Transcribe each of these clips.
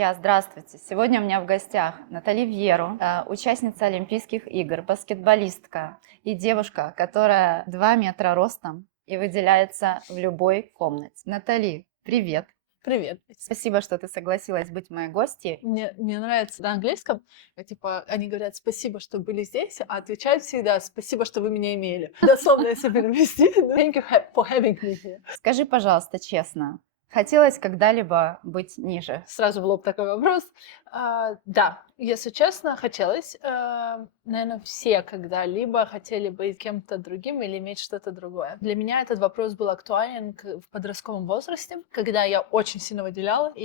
Друзья, здравствуйте! Сегодня у меня в гостях Натали Вьеру, участница Олимпийских игр, баскетболистка и девушка, которая 2 метра ростом и выделяется в любой комнате. Натали, привет! Привет. Спасибо, что ты согласилась быть моей гостьей. Мне нравится на английском, типа, они говорят спасибо, что были здесь, а отвечают всегда спасибо, что вы меня имели. Дословно, если перевести, thank you for having me here. Скажи, пожалуйста, честно, хотелось когда-либо быть ниже? Сразу в лоб такой вопрос. Да, если честно, хотелось. Наверное, все когда-либо хотели быть кем-то другим или иметь что-то другое. Для меня этот вопрос был актуален в подростковом возрасте, когда я очень сильно выделяла, и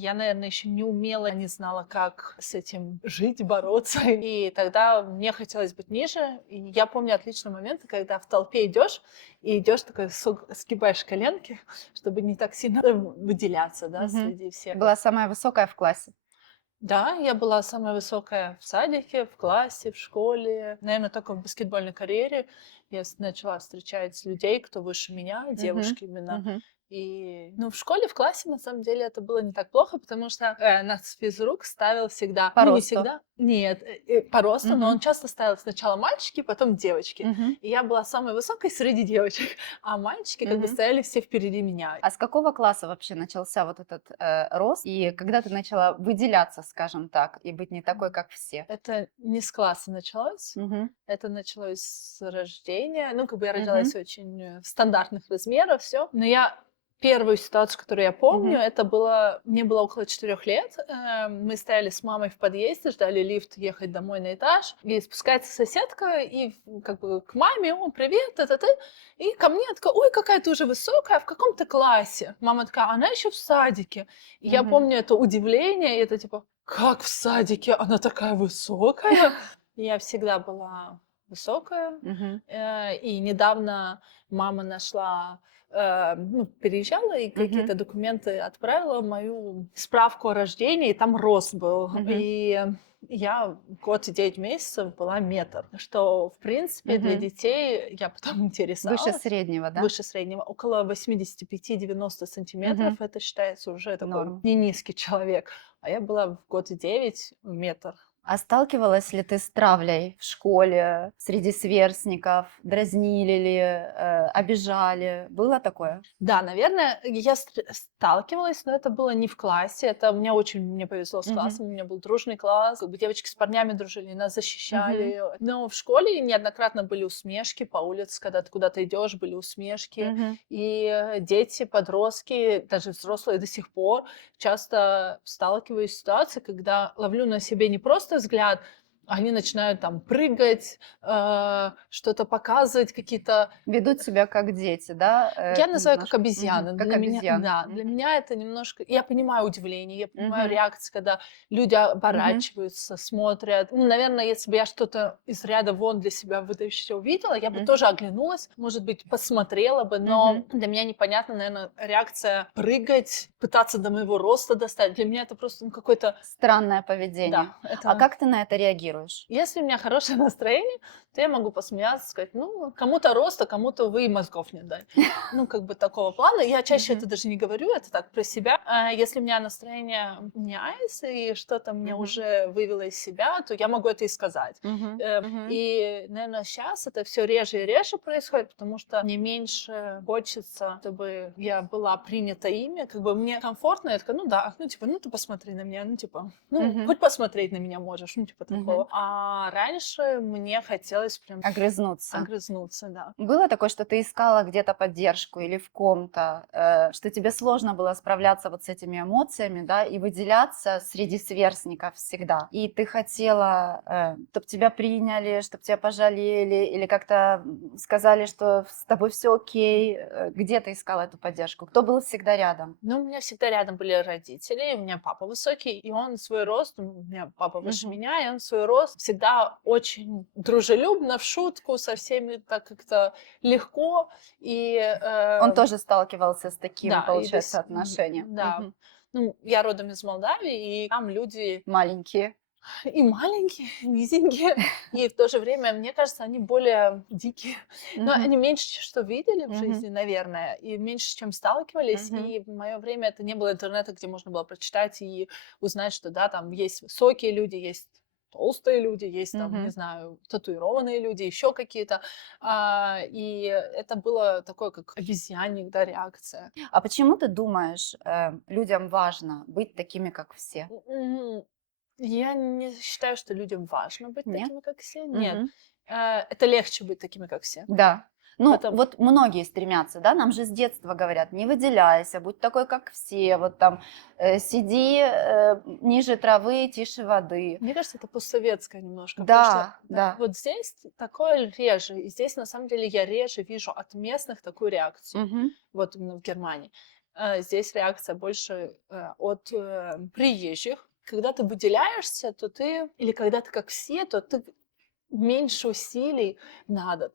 я, наверное, еще не умела, не знала, как с этим жить, бороться. И тогда мне хотелось быть ниже. И я помню отличные моменты, когда в толпе идешь, и идешь такой, сгибаешь коленки, чтобы не так сильно выделяться, да, среди всех. Ты была самая высокая в классе? Да, я была самая высокая в садике, в классе, в школе. Наверное, только в баскетбольной карьере я начала встречать людей, кто выше меня, девушки именно. И, в школе, в классе, на самом деле, это было не так плохо, потому что нас физрук ставил всегда... По не росту? всегда. Нет, по росту, но он часто ставил сначала мальчики, потом девочки. И я была самой высокой среди девочек, а мальчики как бы стояли все впереди меня. А с какого класса вообще начался вот этот рост? И когда ты начала выделяться, скажем так, и быть не такой, как все? Это не с класса началось. Это началось с рождения. Я родилась очень стандартных размеров, все. Но первую ситуацию, которую я помню, это было... Мне было около 4 лет. Мы стояли с мамой в подъезде, ждали лифт ехать домой на этаж. И спускается соседка, и как бы к маме: «О, привет, это ты?» И ко мне такая: «Ой, какая ты уже высокая, в каком ты классе?» Мама такая: «Она еще в садике». И я помню это удивление, и это типа: «Как в садике? Она такая высокая?» Я всегда была высокая. И недавно мама нашла, переезжала и какие-то документы отправила, мою справку о рождении, и там рост был. И я год и 9 месяцев была метр, что, в принципе, для детей, я потом интересовалась. Выше среднего, да? Выше среднего. Около 85-90 сантиметров. Это считается уже такой Норм. не низкий человек. А я была в год и 9 метр. А сталкивалась ли ты с травлей в школе, среди сверстников? Дразнили ли, обижали? Было такое? Да, наверное, я сталкивалась, но это было не в классе. Это мне повезло с классом, у меня был дружный класс, как бы девочки с парнями дружили, нас защищали. Но в школе неоднократно были усмешки по улице, когда ты куда-то идешь, были усмешки. И дети, подростки, даже взрослые до сих пор часто сталкиваюсь с ситуацией, когда ловлю на себе не просто взгляд, они начинают там прыгать, что-то показывать, какие-то... Ведут себя как дети, да? Я называю как Немножко. обезьяны. Как Для меня, обезьяны. да, для меня это немножко... Я понимаю удивление, я понимаю реакции, когда люди оборачиваются, смотрят. Наверное, если бы я что-то из ряда вон для себя выдающего увидела, я бы тоже оглянулась, может быть, посмотрела бы, но для меня непонятна, наверное, реакция прыгать, пытаться до моего роста достать. Для меня это просто какой-то... Странное поведение. Да, А как ты на это реагируешь? Если у меня хорошее настроение, то я могу посмеяться, сказать: кому-то роста, кому-то вы и мозгов не дать. Как бы такого плана. Я чаще это даже не говорю, это так про себя. А если у меня настроение меняется, и что-то мне уже вывело из себя, то я могу это и сказать. И, наверное, сейчас это все реже и реже происходит, потому что мне меньше хочется, чтобы я была принята ими. Как бы мне комфортно, я такая: ты посмотри на меня, хоть посмотреть на меня можешь, такого. А раньше мне хотелось прям Огрызнуться. да. Было такое, что ты искала где-то поддержку или в ком-то, что тебе сложно было справляться вот с этими эмоциями, да, и выделяться среди сверстников всегда? И ты хотела, чтобы тебя приняли, чтобы тебя пожалели, или как-то сказали, что с тобой все окей? Где ты искала эту поддержку? Кто был всегда рядом? У меня всегда рядом были родители, у меня папа высокий, и он свой рост, у меня папа выше меня, и он свой рост всегда очень дружелюбно, в шутку, со всеми так как-то легко. И, Он тоже сталкивался с таким, да, получается, отношением? да. Я родом из Молдавии, и там люди... Маленькие. И маленькие, и низенькие, и в то же время, мне кажется, они более дикие. Но Мгм. они меньше что видели в Мгм. жизни, наверное, и меньше с чем сталкивались. Мгм. И в мое время это не было интернета, где можно было прочитать и узнать, что да, там есть высокие люди, есть толстые люди, есть там, не Мгм. знаю, татуированные люди, еще какие-то. И это было такое, как обезьянник, да, реакция. А почему ты думаешь, людям важно быть такими, как все? М, Я не считаю, что людям важно быть Нет? такими, как все. Нет. Мгм. Это легче быть такими, как все. Да. Ну, Потом, вот многие стремятся, да, нам же с детства говорят, не выделяйся, будь такой, как все, вот там, сиди ниже травы, тише воды. мне кажется, это постсоветское немножко, потому что Да, да. вот здесь такое реже. И здесь, на самом деле, я реже вижу от местных такую реакцию. Мгм. Вот именно в Германии. Здесь реакция больше от приезжих. Когда ты выделяешься, то ты, или когда ты как все, то ты меньше усилий надо.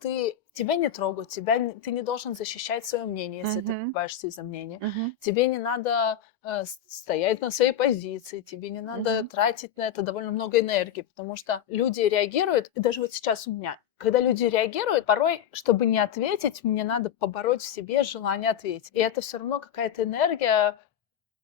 Тебя не трогают, ты не должен защищать свое мнение, если ты Мгм. боишься из-за мнения. Мгм. Тебе не надо стоять на своей позиции, тебе не надо Мгм. тратить на это довольно много энергии, потому что люди реагируют, и даже вот сейчас у меня, когда люди реагируют, порой, чтобы не ответить, мне надо побороть в себе желание ответить. И это все равно какая-то энергия,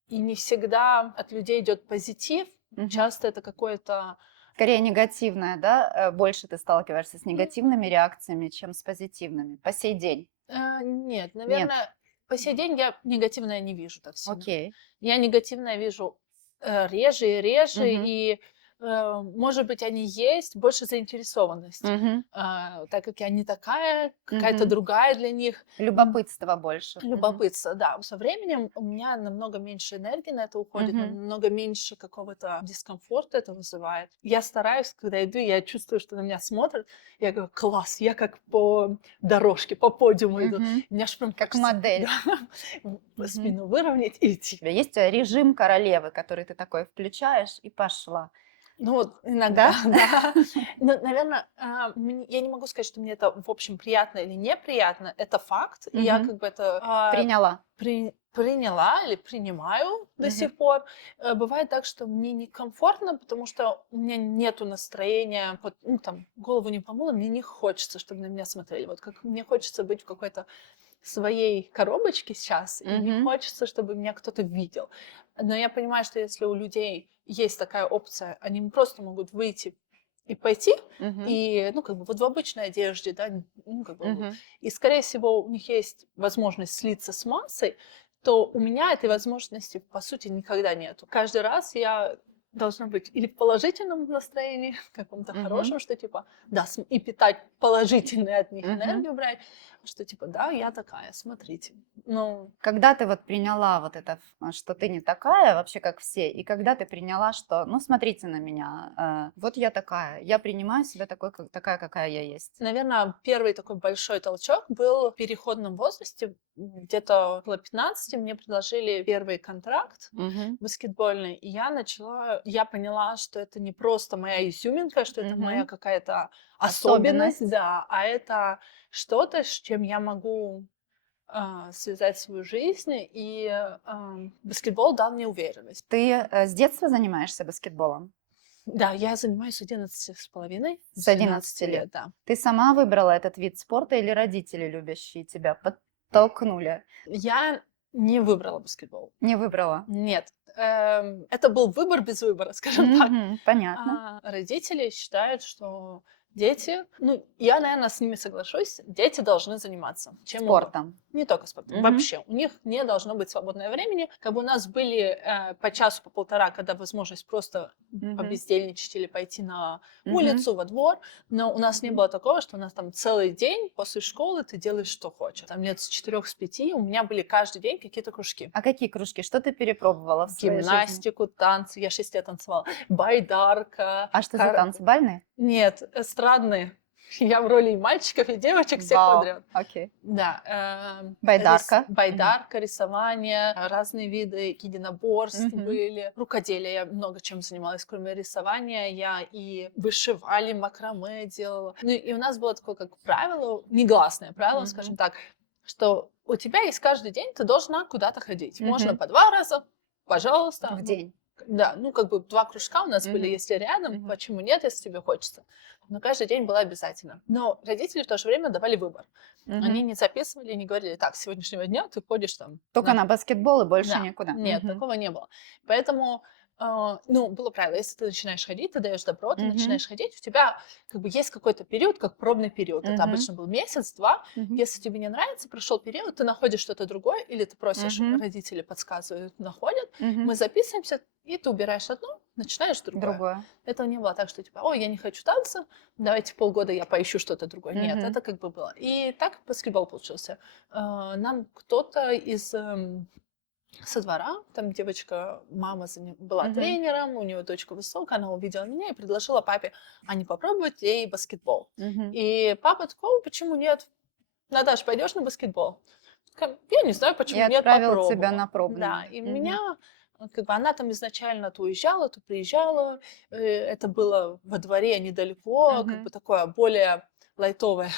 и не всегда от людей идет позитив, Мгм. часто это какое-то. Скорее негативное, да? Больше ты сталкиваешься с негативными реакциями, чем с позитивными по сей день? Нет, Нет. наверное, по сей день я негативное не вижу так сильно. Окей. Я негативное вижу реже и реже, Мгм. и, может быть, они есть, больше заинтересованность. Мгм. Так как я не такая, какая-то Мгм. другая для них. Любопытство больше. Мгм. Любопытство, да. Со временем у меня намного меньше энергии на это уходит, Мгм. намного меньше какого-то дискомфорта это вызывает. Я стараюсь, когда иду, я чувствую, что на меня смотрят, я говорю, класс, я как по дорожке, по подиуму иду. Мгм. Мне аж прям Как хочется, модель. да, Мгм. спину выровнять и У идти. тебя есть режим королевы, который ты такой включаешь и пошла. Ну вот иногда, Да? да. Ну, наверное, я не могу сказать, что мне это в общем приятно или неприятно. Это факт. И я Мгм. как бы это Приняла. приняла или принимаю до Мгм. сих пор. Бывает так, что мне некомфортно, потому что у меня нету настроения, вот, ну, там, голову не помыла, мне не хочется, чтобы на меня смотрели. Вот как мне хочется быть в какой-то своей коробочке сейчас, и не Мгм. хочется, чтобы меня кто-то видел. Но я понимаю, что если у людей есть такая опция, они просто могут выйти и пойти, Мгм. и, ну, как бы вот в обычной одежде, да, ну, как бы, Мгм. и, скорее всего, у них есть возможность слиться с массой, то у меня этой возможности, по сути, никогда нету. Каждый раз я должна быть или в положительном настроении, каком-то Мгм. хорошем, что типа, да, и питать положительную от них Мгм. энергию брать, что типа, да, я такая, смотрите. Ну, Когда ты вот приняла вот это, что ты не такая вообще, как все, и когда ты приняла, что, ну, смотрите на меня, вот я такая, я принимаю себя такой, такая, какая я есть. наверное, первый такой большой толчок был в переходном возрасте. Где-то около 15 мне предложили первый контракт Мгм. баскетбольный, и я поняла, что это не просто моя изюминка, что это моя Мгм. какая-то особенность, Особенность. да, а это что-то, с чем я могу связать свою жизнь, и баскетбол дал мне уверенность. Ты с детства занимаешься баскетболом? Да, я занимаюсь с 11,5, С с 12 11 лет. лет, да. Ты сама выбрала этот вид спорта или родители, любящие тебя, подтолкнули? Я не выбрала баскетбол. Не выбрала. Нет, это был выбор без выбора, скажем так. Мгм. Понятно. Родители считают, что дети, ну, я, наверное, с ними соглашусь, дети должны заниматься чем угодно. Спортом. Не только спортом, Мгм. вообще. У них не должно быть свободное времени. Как бы у нас были по часу, по полтора, когда возможность просто Мгм. побездельничать или пойти на Мгм. улицу, во двор. Но у нас не Мгм. было такого, что у нас там целый день после школы ты делаешь, что хочешь. Там лет с 4 с 5 у меня были каждый день какие-то кружки. А какие кружки? Что ты перепробовала в своей жизни? Гимнастику, танцы. Я 6 лет танцевала. Байдарка. А что за танцы? Бальные? Нет, эстрадные. Я в роли и мальчиков, и девочек всех Вау, подряд. окей. Да, Байдарка. Мгм. байдарка, рисование, разные виды единоборств Мгм. были. Рукоделие я много чем занималась, кроме рисования. Я и вышивали, макраме делала. Ну и у нас было такое как правило, негласное правило, скажем Мгм. так, что у тебя есть каждый день, ты должна куда-то ходить. Можно Мгм. по 2 раза, пожалуйста. В Ну, день. Да, ну, как бы 2 кружка у нас были, Мгм. если рядом, Мгм. почему нет, если тебе хочется. Но каждый день было обязательно. Но родители в то же время давали выбор. Они Мгм. не записывали, не говорили: "Так, с сегодняшнего дня ты ходишь там Только на". на баскетбол и больше Да, никуда. нет, Мгм. такого не было. Поэтому, ну, было правило, если ты начинаешь ходить, ты даешь добро, ты Мгм. начинаешь ходить, у тебя как бы есть какой-то период, как пробный период. Это Мгм. обычно был месяц-два. Мгм. Если тебе не нравится, прошел период, ты находишь что-то другое, или ты просишь, Мгм. родители подсказывают, находят, Мгм. мы записываемся, и ты убираешь одно, начинаешь другое. Другое. Это не было так, что типа, ой, я не хочу танца, давайте полгода я поищу что-то другое. Нет, Мгм. это как бы было. И так баскетбол получился. Нам кто-то из со двора, там девочка, мама была Мгм. тренером, у нее дочка высокая, она увидела меня и предложила папе, а не попробовать ей баскетбол. Мгм. И папа такой: "О, почему нет? Наташ, пойдешь на баскетбол?" Такая: "Я не знаю, И почему нет, отправил тебя попробовала". на Да, пробное. и меня, Мгм. как бы она там изначально то уезжала, то приезжала, это было во дворе недалеко, как Мгм. бы такое более лайтовая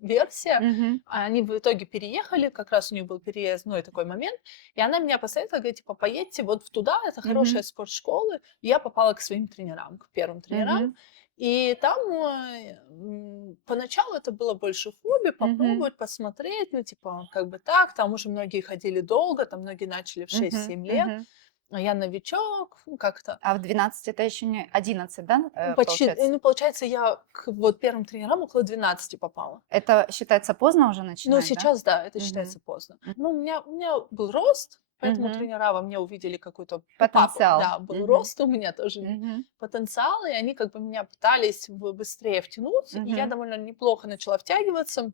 версия. Мгм. А они в итоге переехали, как раз у них был переездной такой момент, и она меня посоветовала, говорит, типа, поедьте вот в туда, это хорошая Мгм. спортшкола. И я попала к своим тренерам, к первым тренерам. Мгм. И там поначалу это было больше хобби, Мгм. попробовать, посмотреть, ну, типа, как бы так. Там уже многие ходили долго, там многие начали в Мгм. 6-7 лет, Мгм. а я новичок, ну, как-то. А в 12 это еще не 11, да, Почти, получается? ну, получается, я к вот первым тренерам около 12 попала. Это считается поздно уже Ну, начинать, да? сейчас, да, это Мгм. считается поздно. М. Ну, у меня был рост, поэтому Мгм. тренера во мне увидели какой-то, у папы, Потенциал. да, был Мгм. рост, у меня тоже Мгм. потенциал, и они как бы меня пытались быстрее втянуть, и я Мгм. довольно неплохо начала втягиваться,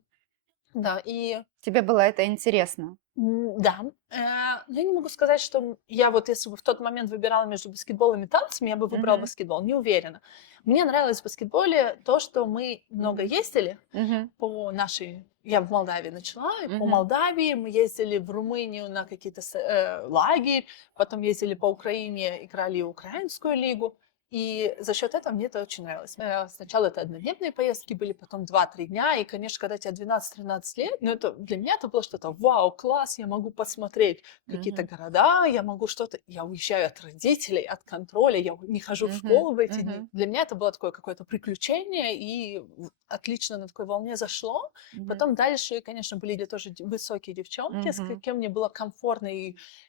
да, и Тебе было это интересно? Да, но я не могу сказать, что я вот если бы в тот момент выбирала между баскетболом и танцами, я бы выбрала Мгм. баскетбол, не уверена. Мне нравилось в баскетболе то, что мы много Мгм. ездили Мгм. по нашей. Я в Молдавии начала, и по Мгм. Молдавии мы ездили в Румынию на какие-то лагерь, потом ездили по Украине, играли украинскую лигу. И за счет этого мне это очень нравилось. Сначала это однодневные поездки были, потом 2-3 дня. И, конечно, когда тебе 12-13 лет, ну, это для меня это было что-то: вау, класс, я могу посмотреть какие-то Мгм. города, я могу что-то. Я уезжаю от родителей, от контроля, я не хожу в Мгм. школу в эти дни. Мгм. Для меня это было такое какое-то приключение, и отлично на такой волне зашло. Мгм. Потом дальше, конечно, были тоже высокие девчонки, с Мгм. кем мне было комфортно,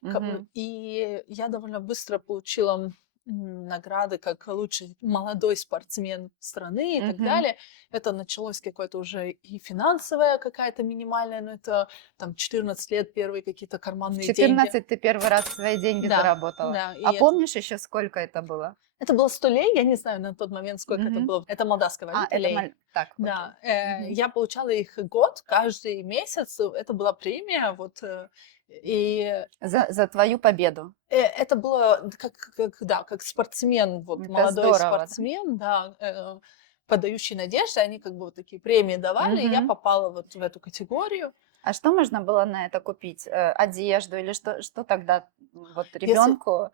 Мгм. и я довольно быстро получила награды как лучший молодой спортсмен страны и так Мгм. далее. Это началось какое-то уже и финансовая какая-то минимальная, но это там 14 лет первые какие-то В карманные деньги. 14 ты первый раз свои деньги Да, заработала. да, А и помнишь еще, сколько это было? это было 100 лей, я не знаю на тот момент, сколько это Мгм. было. Это молдавская А, валюта, это лей. так, окей. Да, Мгм. я получала их год, каждый месяц, это была премия, вот, и За твою победу. Это было да, как спортсмен, вот Это молодой здорово, да? спортсмен, да, подающий надежды, они как бы вот такие премии давали, и я Мгм. попала вот в эту категорию. А что можно было на это купить? Одежду или что тогда вот Если, ребенку?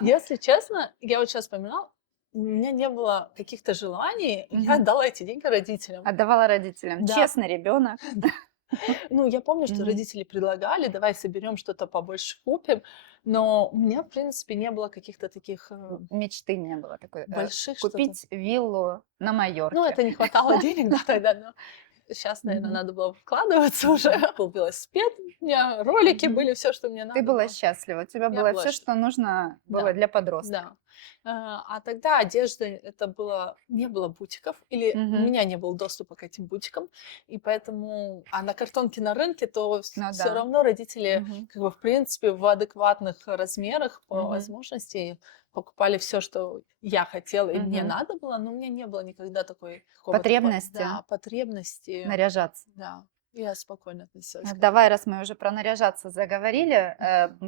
если честно, я вот сейчас вспоминала, у меня не было каких-то желаний, я Мгм. отдала эти деньги родителям. Отдавала родителям. Да, Честный ребенок. ну, я помню, что Мгм. родители предлагали, давай соберем что-то побольше купим, но у меня, в принципе, не было каких-то таких Мечты не было такой. больших что-то. Купить виллу на Ну, Майорке. это не хватало денег, да, тогда, но сейчас, наверное, Мгм. надо было вкладываться уже. Мгм. Был велосипед, у меня ролики Мгм. были, все, что мне Ты надо была было. счастлива. У тебя Я было была все, счастлива. что нужно было Да, для подростка. да. А тогда одежда, это было, не было бутиков, или у Мгм. меня не было доступа к этим бутикам, и поэтому, а на картонке на рынке, то Ну все да. равно родители, Мгм. как бы, в принципе, в адекватных размерах по Мгм. возможности покупали все, что я хотела и мне Мгм. надо было, но у меня не было никогда такой какого-то, Потребности да, потребности, наряжаться. да. Я спокойно относилась к этому. Давай, раз мы уже про наряжаться заговорили,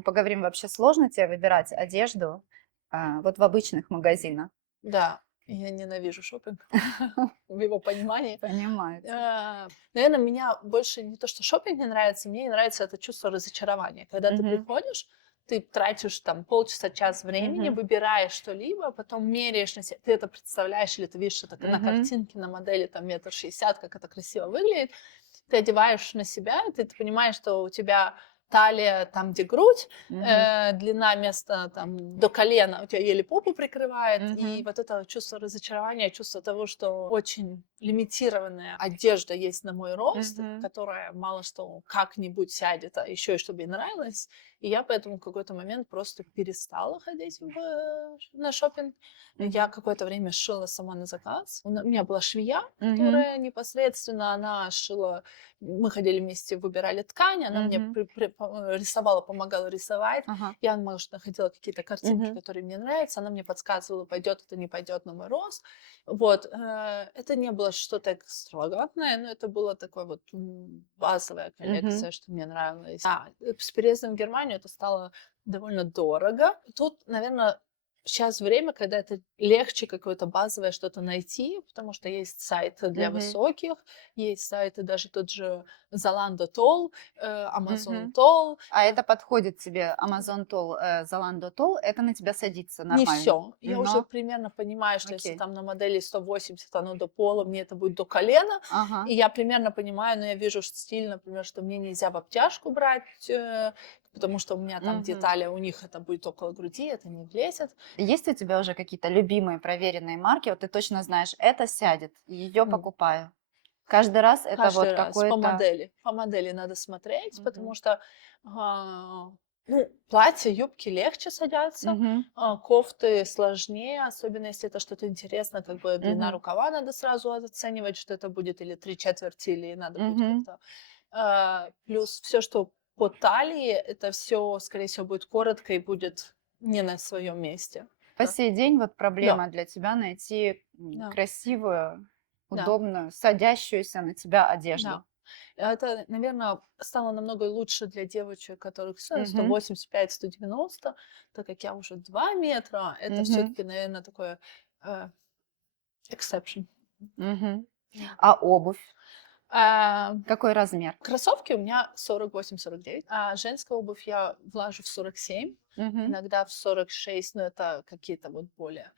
поговорим, вообще сложно тебе выбирать одежду вот в обычных магазинах? Да, я ненавижу шопинг в его понимании. Понимаю тебя. Наверно, меня больше не то, что шопинг не нравится, мне не нравится это чувство разочарования. Когда ты Мгм. приходишь, ты тратишь там полчаса, час времени, Мгм. выбираешь что-либо, потом меряешь на себя, ты это представляешь или ты видишь это на Мгм. картинке, на модели там 1,60 м, как это красиво выглядит. Ты одеваешь на себя, и ты понимаешь, что у тебя талия там, где грудь, Мгм. длина места там до колена, у тебя еле попу прикрывает, и Мгм. вот это чувство разочарования, чувство того, что очень лимитированная одежда есть на мой рост, Мгм. которая мало что как-нибудь сядет, а еще и чтобы ей нравилось. И я поэтому в какой-то момент просто перестала ходить на шопинг. Я Мгм. какое-то время шила сама на заказ. У меня была швея, Мгм. которая непосредственно, она шила, мы ходили вместе, выбирали ткань, она мне Мгм. рисовала, помогала рисовать. Ага. Я, может, находила какие-то картинки, Мгм. которые мне нравятся, она мне подсказывала, пойдет это, не пойдет на мой рост. Вот, это не было что-то экстравагантное, но это было такое вот базовая Мгм. коллекция, что мне нравилось. С переездом в Германию это стало довольно дорого. Тут, наверное, сейчас время, когда это легче какое-то базовое что-то найти, потому что есть сайты для Мгм. высоких, есть сайты, даже тот же Zalando Tall, Amazon Мгм. Tall. А это подходит тебе Amazon Toll, Zalando Toll, это на тебя садится Не нормально? все. Я уже Но примерно понимаю, что если окей. там на модели 180 оно до пола, мне это будет до колена. Ага. И я примерно понимаю, но я вижу стиль, например, что мне нельзя в обтяжку брать, потому что у меня там Мгм. детали, у них это будет около груди, это не влезет. Есть у тебя уже какие-то любимые проверенные марки? Вот ты точно знаешь, это сядет, ее М. покупаю. Каждый раз это Каждый вот раз по какой-то. модели. По модели надо смотреть, потому Мгм. что, ну, платья, юбки легче садятся, Мгм. кофты сложнее, особенно если это что-то интересное, как бы длина Мгм. рукава надо сразу оценивать, что это будет или 3/4, или надо будет Мгм. как-то. Плюс все, что по талии, это все, скорее всего, будет коротко и будет не на своем месте. По Да, сей день вот да, проблема для тебя найти да, красивую, да. удобную, садящуюся на тебя одежду. Да. Это, наверное, стало намного лучше для девочек, которых Мгм. 185-190, так как я уже 2 метра, это все Мгм. таки наверное, такое, э, exception. Мгм. Да. А обувь? А, Какой размер? Кроссовки у меня 48-49, а женская обувь я влажу в 47, Мгм. иногда в 46, но это какие-то вот более.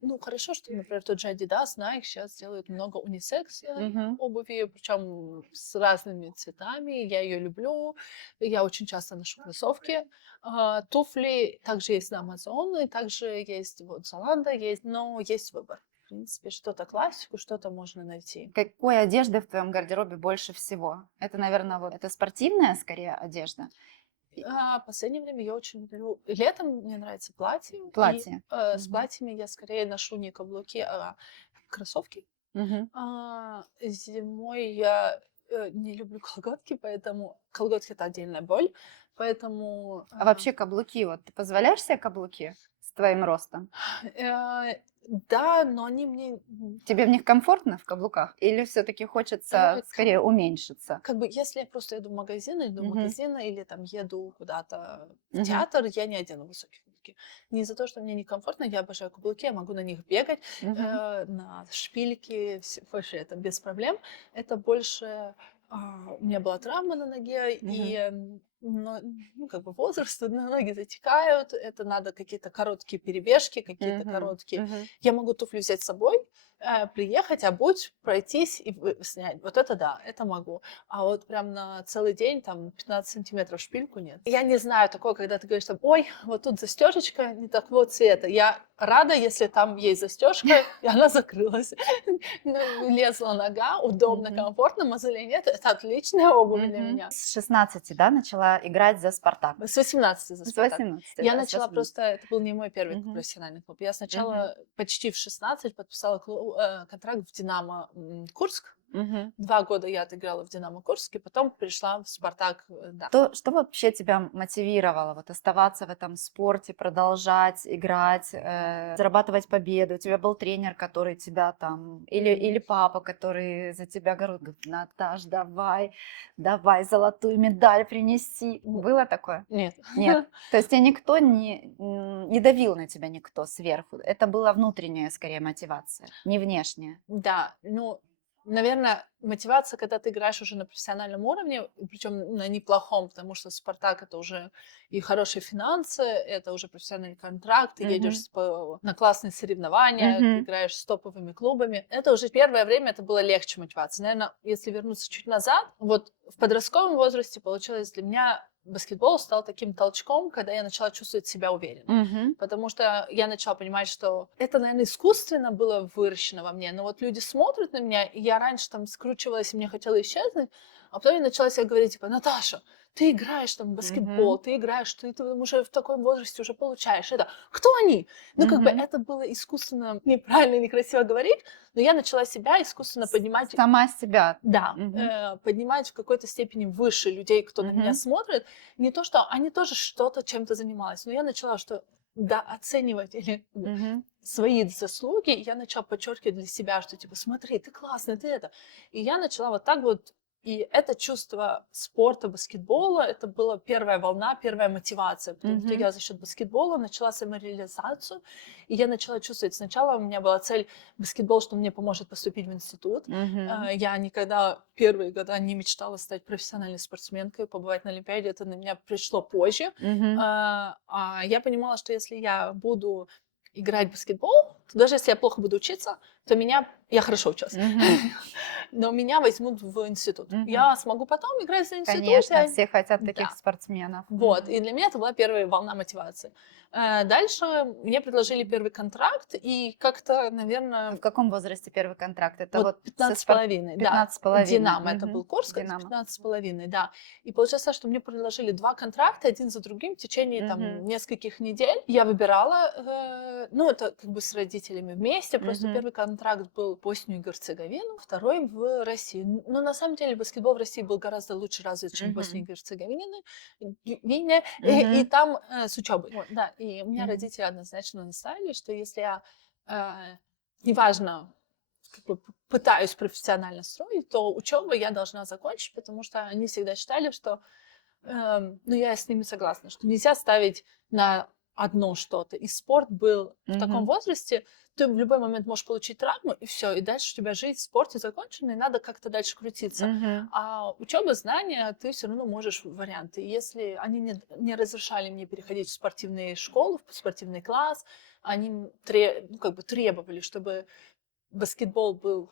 Ну, хорошо, что, например, тот же Adidas, Nike сейчас делают много унисекс Мгм. обуви, причем с разными цветами. Я ее люблю. Я очень часто ношу кроссовки. Туфли также есть на Amazon, и также есть вот Zalando есть, но есть выбор. В принципе, что-то классику, что-то можно найти. Какой одежды в твоем гардеробе больше всего? Это, наверное, вот это спортивная скорее одежда? И Последнее время я очень люблю. Летом мне нравится платье, и платье? с Мгм. платьями я скорее ношу не каблуки, а кроссовки. Мгм. Зимой я не люблю колготки, поэтому колготки это отдельная боль, поэтому А вообще каблуки, вот ты позволяешь себе каблуки с твоим ростом? э, да, но они мне Тебе в них комфортно в каблуках? Или все-таки хочется скорее уменьшиться? как бы, если я просто иду в Мгм. магазин или там еду куда-то в Мгм. театр, я не одену высокие каблуки. Не из-за того, что мне некомфортно, я обожаю каблуки, я могу на них бегать, Мгм. на шпильки, вообще это без проблем. Это больше у меня была травма на ноге, и Мгм. ну, как бы возраст, ноги затекают, это надо какие-то короткие перебежки, какие-то Мгм. короткие. Мгм. Я могу туфли взять с собой, приехать, обуть, пройтись и снять. Вот это да, это могу. А вот прям на целый день, там, 15 сантиметров шпильку нет. Я не знаю такое, когда ты говоришь, там, ой, вот тут застежечка не такого цвета. Я рада, если там есть застежка, и она закрылась. Ну, лезла нога, удобно, Мгм. комфортно, мозолей нет. Это отличная обувь для Мгм. меня. С 16, да, начала играть за «Спартак»? С 18 за С «Спартак». 18, Я да, с начала 18. просто, это был не мой первый Мгм. профессиональный клуб. Я Мгм. сначала почти в 16 подписала контракт в «Динамо» Курск. Мгм. 2 года я отыграла в «Динамо» Курск, и потом пришла в «Спартак», да. Что вообще тебя мотивировало вот оставаться в этом спорте, продолжать играть, зарабатывать победы? У тебя был тренер, который тебя там, или папа, который за тебя говорит: Наташ, давай, давай золотую медаль принеси. Н Было такое? Нет. Нет. То есть тебя никто не давил на тебя, никто сверху. Это была внутренняя скорее мотивация, не внешняя. Да, ну, наверное, мотивация, когда ты играешь уже на профессиональном уровне, причем на неплохом, потому что «Спартак» — это уже и хорошие финансы, это уже профессиональный контракт, ты едешь Мгм. на классные соревнования, Мгм. играешь с топовыми клубами. Это уже первое время это было легче мотивация. Наверное, если вернуться чуть назад, вот в подростковом возрасте получилось для меня баскетбол стал таким толчком, когда я начала чувствовать себя уверенно. Мгм. Потому что я начала понимать, что это, наверное, искусственно было выращено во мне. Но вот люди смотрят на меня, и я раньше там скручивалась, и мне хотелось исчезнуть, а потом я начала себе говорить, типа, Наташа, ты играешь там в баскетбол, Мгм. ты играешь, ты там уже в таком возрасте уже получаешь это. Кто они? Ну, как бы Мгм. это было искусственно, неправильно, некрасиво говорить, но я начала себя искусственно поднимать, Сама себя. да, Мгм. поднимать в какой-то степени выше людей, кто на меня Мгм. смотрит. Не то, что они тоже что-то чем-то занимались, но я начала, что да, оценивать или Мгм. свои заслуги, и я начала подчеркивать для себя, что типа, смотри, ты классный, ты это. И я начала вот так вот, и это чувство спорта, баскетбола, это была первая волна, первая мотивация, потому что Мгм. я за счет баскетбола начала самореализацию, и я начала чувствовать, сначала у меня была цель баскетбол, что мне поможет поступить в институт. Мгм. Я никогда первые года не мечтала стать профессиональной спортсменкой, побывать на Олимпиаде, это на меня пришло позже. Мгм. А я понимала, что если я буду играть в баскетбол, то даже если я плохо буду учиться, то я хорошо училась, Мгм. но меня возьмут в институт. Мгм. Я смогу потом играть за институт, Конечно, все хотят таких да. спортсменов. Вот, и Мгм. для меня это была первая волна мотивации. Дальше мне предложили первый контракт, и как-то, А в наверное, каком возрасте первый контракт? Это вот вот со 15 с спорт половиной, да. 15 с половиной. Динамо это был Мгм. курс, 15 с половиной, да. И получается, что мне предложили 2 контракта один за другим в течение Мгм. там нескольких недель. Я выбирала, ну, это как бы с родителями вместе. Просто Мгм. первый контракт был в Боснию и Герцеговину, второй в Россию. Но на самом деле баскетбол в России был гораздо лучше развит, чем в Боснии и Мгм. Герцеговине. Вине, и Мгм. там с учебой. Вот, да. И у меня Мгм. родители однозначно наставили, что если я неважно, как бы пытаюсь профессионально строить, то учебу я должна закончить, потому что они всегда считали, что, ну, я с ними согласна, что нельзя ставить на одно что-то. И спорт был в таком Мгм. возрасте, ты в любой момент можешь получить травму, и все, и дальше у тебя жизнь в спорте закончена, и надо как-то дальше крутиться. Мгм. А учеба, знания, ты все равно можешь варианты. И если они не разрешали мне переходить в спортивные школы, в спортивный класс, они ну, как бы требовали, чтобы баскетбол был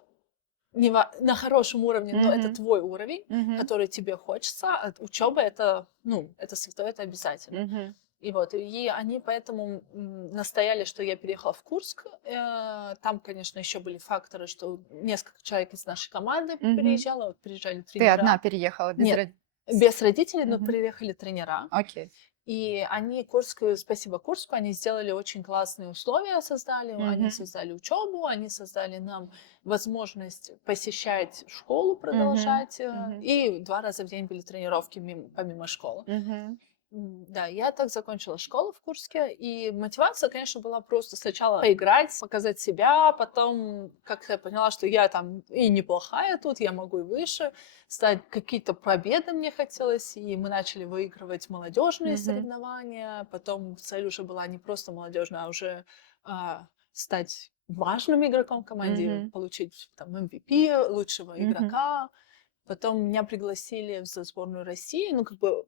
на хорошем уровне, но это Мгм. твой уровень, Мгм. который тебе хочется, а учеба это, ну, это святое, это обязательно. Мгм. И вот, и они поэтому настояли, что я переехала в Курск. Там, конечно, еще были факторы, что несколько человек из нашей команды Мгм. переезжало, вот приезжали Ты одна тренера. переехала без Нет, род без родителей, но Мгм. приехали тренера. Окей. И они спасибо Курску, они сделали очень классные условия, они Мгм. создали учебу, они создали нам возможность посещать школу, Мгм. продолжать, Мгм. и 2 раза в день были тренировки помимо школы. Мгм. Да, я так закончила школу в Курске, и мотивация, конечно, была просто сначала поиграть, показать себя, потом как-то я поняла, что я там и неплохая тут, я могу и выше, стать какие-то победы мне хотелось, и мы начали выигрывать молодежные Мгм. соревнования, потом цель уже была не просто молодежная, а уже стать важным игроком в команде, Мгм. получить там MVP, лучшего Мгм. игрока. Потом меня пригласили за сборную России. Ну, как бы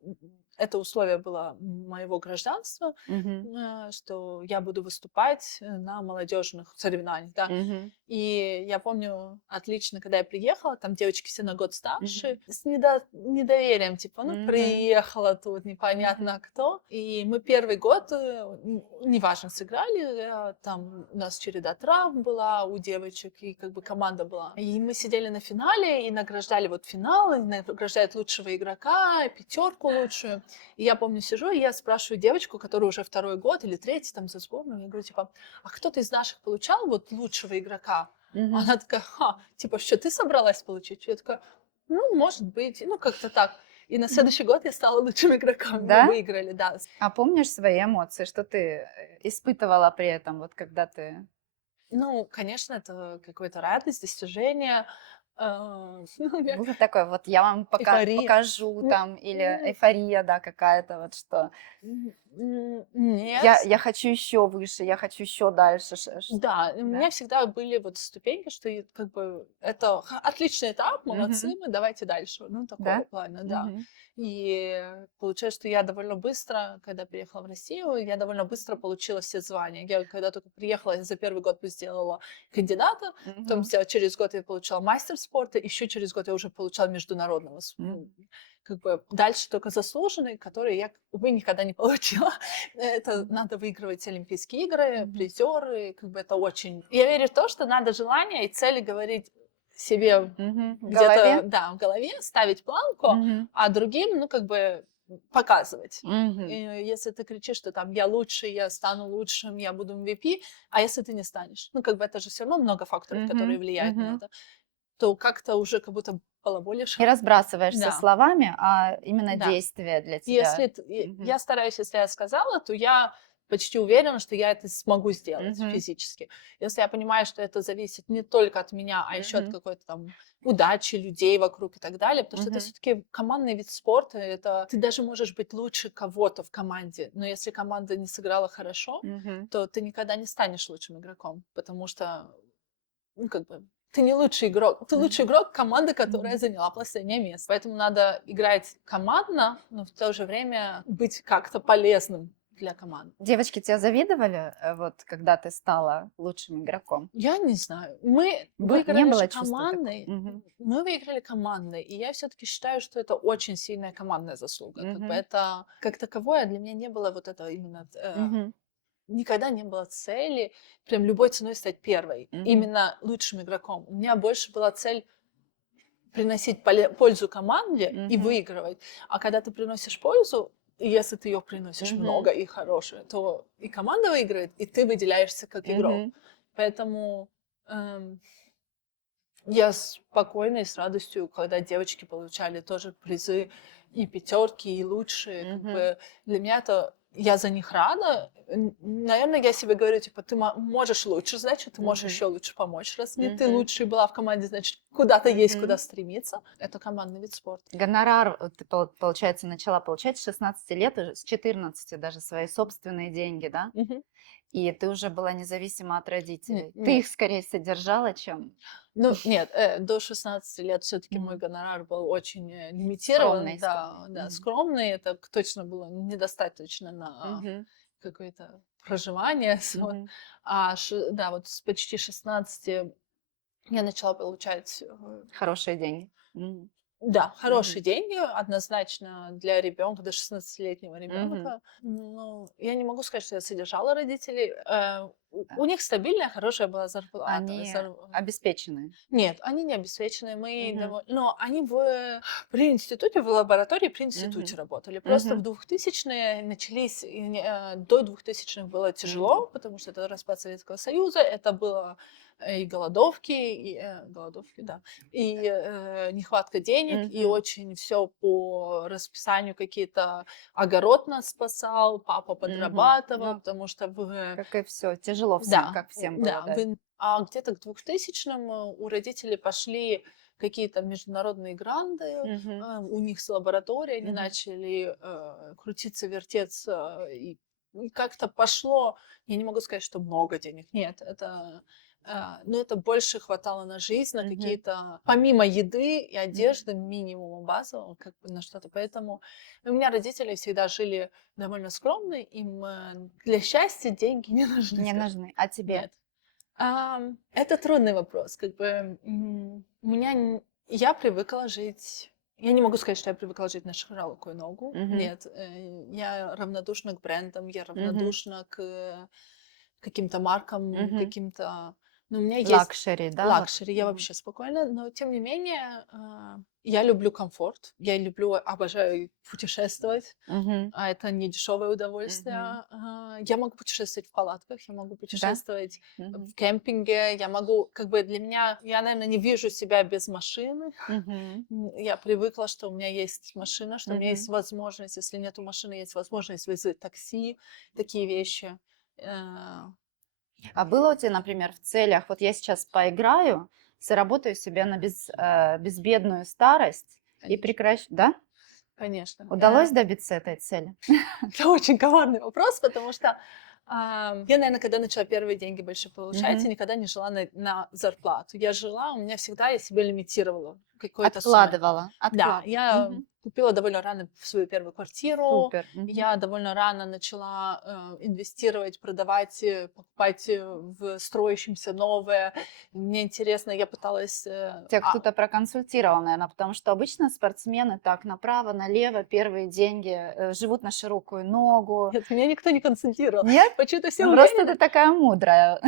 это условие было моего гражданства, Мгм. что я буду выступать на молодежных соревнованиях, да. Мгм. И я помню отлично, когда я приехала, там девочки все на год старше, Мгм. с недоверием, типа, ну, Мгм. приехала тут непонятно Мгм. кто. И мы первый год, неважно, сыграли, там у нас череда травм была у девочек, и как бы команда была. И мы сидели на финале, и награждали вот финал, и награждают лучшего игрока, пятерку лучшую. И я помню, сижу, и я спрашиваю девочку, которая уже второй год или третий там за сборную, я говорю, типа, а кто-то из наших получал вот лучшего игрока? Мгм. Она такая, типа, что, ты собралась получить? Я такая, ну, может быть, ну, как-то так. И на М. следующий год я стала лучшим игроком, мы Да? выиграли, да. А помнишь свои эмоции, что ты испытывала при этом, вот когда ты... Ну, конечно, это какая-то радость, достижение, ну, Было такое, вот я вам эйфория. покажу Н- там, или н- эйфория, да, какая-то, вот что Нет, я хочу еще выше, я хочу еще дальше, да, у да? меня всегда были вот ступеньки, что как бы это отличный этап, молодцы Мгм. мы, давайте дальше. Ну, такого Да? плана, да. Мгм. И получается, что я довольно быстро, когда приехала в Россию, я довольно быстро получила все звания. Я когда только приехала, я за первый год сделала кандидата, потом Мгм. через год я получала мастер спорта, еще через год я уже получала международного. Мгм. как бы дальше только заслуженные, которые я, увы, никогда не получила. Это надо выигрывать Олимпийские игры, призеры, как бы это очень... Я верю в то, что надо желание и цели говорить себе В где-то, голове? да, в голове, ставить планку, Мгм. а другим, ну, как бы показывать. Мгм. И если ты кричишь, что там я лучше, я стану лучшим, я буду MVP, а если ты не станешь? Ну, как бы это же все равно много факторов, которые Мгм. влияют на Мгм. это, то как-то уже как будто балаболишь. Не разбрасываешься Да, словами, а именно да. действия для Если тебя. Мгм. я стараюсь, если я сказала, то я почти уверена, что я это смогу сделать Мгм. физически. Если я понимаю, что это зависит не только от меня, а еще от Мгм. какой-то там удачи людей вокруг и так далее, потому что это Мгм. все-таки командный вид спорта, это ты даже можешь быть лучше кого-то в команде, но если команда не сыграла хорошо, Мгм. то ты никогда не станешь лучшим игроком, потому что, ну, как бы, ты не лучший игрок. Ты лучший Мгм. игрок команды, которая Мгм. заняла последнее место. Поэтому надо играть командно, но в то же время быть как-то полезным для команды. Девочки тебя завидовали, вот когда ты стала лучшим игроком? Я не знаю. Мы Не выиграли же было чувства такого? командой. Мгм. Мы выиграли командой, и я все-таки считаю, что это очень сильная командная заслуга. Как бы Мгм. это как таковое для меня не было вот этого именно Мгм. никогда не было цели прям любой ценой стать первой, Мгм. именно лучшим игроком. У меня больше была цель приносить пользу команде и Мгм. выигрывать. А когда ты приносишь пользу, и если ты ее приносишь Мгм. много и хорошую, то и команда выиграет, и ты выделяешься как игрок. Мгм. Поэтому я спокойно и с радостью, когда девочки получали тоже призы и пятерки, и лучшие, как Мгм. бы для меня это я за них рада. Наверное, я себе говорю, типа, ты можешь лучше, значит, ты можешь Мгм. еще лучше помочь. Раз не ты Мгм. лучшей была в команде, значит, куда-то есть Мгм. куда стремиться. Это командный вид спорта. Гонорар, ты, получается, начала получать с 16 лет, уже с 14 даже свои собственные деньги, да? Мгм. И ты уже была независима от родителей. Ты Нет. их скорее содержала, чем Ну, нет, до 16 лет все-таки мой Мгм. гонорар был очень лимитирован, скромной, да, скромной. да, Мгм. скромный. Это точно было недостаточно на Мгм. какое-то проживание. Вот. Мгм. Да, вот с почти 16 я начала получать Хорошие деньги. Мгм. да, Мгм. хорошие деньги, однозначно для ребенка, до 16-летнего Мгм. ребенка. Ну, я не могу сказать, что я содержала родителей. А, У них стабильная, хорошая была зарплата. Они обеспечены. Нет, они не обеспеченные, Мгм. но они при институте, в лаборатории при институте Мгм. работали. Просто в Мгм. 2000-е начались, до 2000-х было Мгм. тяжело, потому что это распад Советского Союза, это было и голодовки, голодовки, да, и нехватка денег, и Мгм. очень все по расписанию какие-то огород нас спасал, папа Мгм. подрабатывал, Ну, потому что как и все, тяжело всем, да, как всем было, да, да. а где-то к 2000-м у родителей пошли какие-то международные гранты, Мгм. у них с лабораторией, они Мгм. начали крутиться, вертеться, и как-то пошло, я не могу сказать, что много денег, нет, но это больше хватало на жизнь, на Мгм. какие-то, помимо еды и Мгм. одежды, минимума базового, как бы на что-то, поэтому у меня родители всегда жили довольно скромно, им для счастья деньги не нужны, Не скажем. нужны. А тебе? Нет. Это трудный вопрос. Как бы у меня я привыкла жить. Я не могу сказать, что я привыкла жить на широкую ногу. Мгм. Нет, я равнодушна к брендам, я Мгм. равнодушна к каким-то маркам, Мгм. каким-то. Но у меня есть Лакшери, да, вот? лакшери, я Мгм. вообще спокойна, но тем не менее я люблю комфорт, я люблю, обожаю путешествовать. Мгм. Это не дешевое удовольствие. Мгм. Я могу путешествовать в палатках, я могу Да? путешествовать Мгм. в кемпинге, я могу, как бы для меня, я, наверное, не вижу себя без машины. Мгм. Я привыкла, что у меня есть машина, что у меня есть Мгм. возможность, если нету машины, есть возможность вызвать такси, такие вещи. Э, А было у тебя, например, в целях, вот я сейчас поиграю, заработаю себе на безбедную старость и Конечно, прекращу, да? конечно. Удалось добиться этой цели? Это очень коварный вопрос, потому что я, наверное, когда начала первые деньги больше получать, я Мгм. никогда не жила на зарплату. Я жила, у меня всегда я себя лимитировала какой-то суммой. Откладывала, Да, откладывала. я Мгм. купила довольно рано свою первую квартиру. Супер. Я довольно рано начала инвестировать, продавать, покупать в строящемся новое. Мне интересно, я пыталась... Тебя кто-то проконсультировал, наверное, потому что обычно спортсмены так направо, налево, первые деньги, живут на широкую ногу. Нет, меня никто не консультировал. Нет? Почему-то все Просто уверены. ты такая мудрая.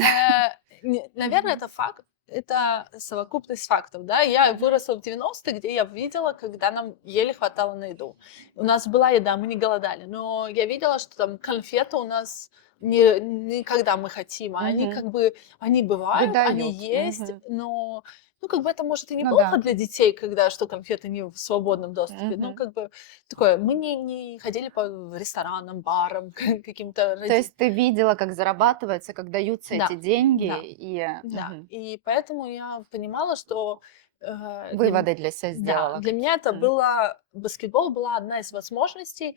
Наверное, это факт. Это совокупность фактов, да. Я выросла в 90-е, где я видела, когда нам еле хватало на еду. У нас была еда, мы не голодали, но я видела, что там конфеты у нас не когда мы хотим, а они как бы, они бывают, они Выдают. есть, но ну, как бы это может и Ну неплохо да. для детей, когда что конфеты не в свободном доступе. Ну, как бы такое, мы не ходили по ресторанам, барам, каким-то... То есть ты видела, как зарабатывается, как даются Да, эти деньги, да. и Да, и поэтому я понимала, что выводы для себя да, сделала. для меня это было, баскетбол была одна из возможностей